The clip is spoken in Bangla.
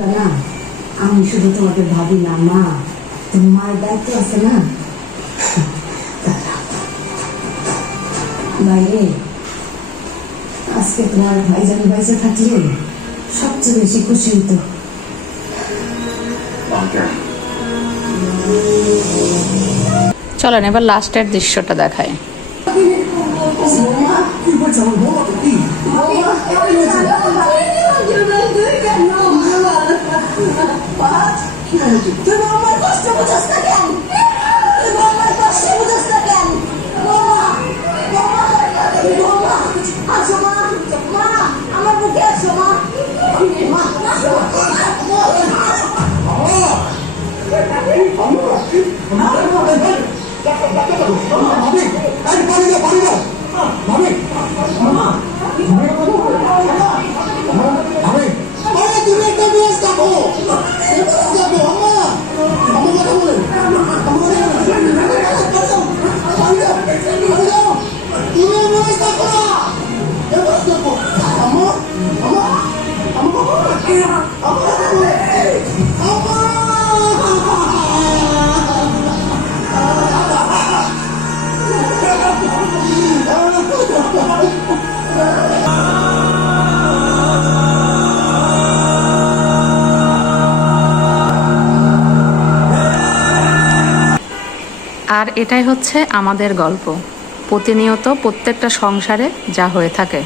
না আমি শুধু তোমাকে ভাবি না মা, তোমার মায়ের দায়িত্ব আছে না। বাইরে আজকে তোমার ভাইজান বাইসে থাকলে সবচেয়ে বেশি খুশি হতো। চলেন এবার লাস্টের দৃশ্যটা দেখায়। আর এটাই হচ্ছে আমাদের গল্প, প্রতিনিয়ত প্রত্যেকটা সংসারে যা হয়ে থাকে।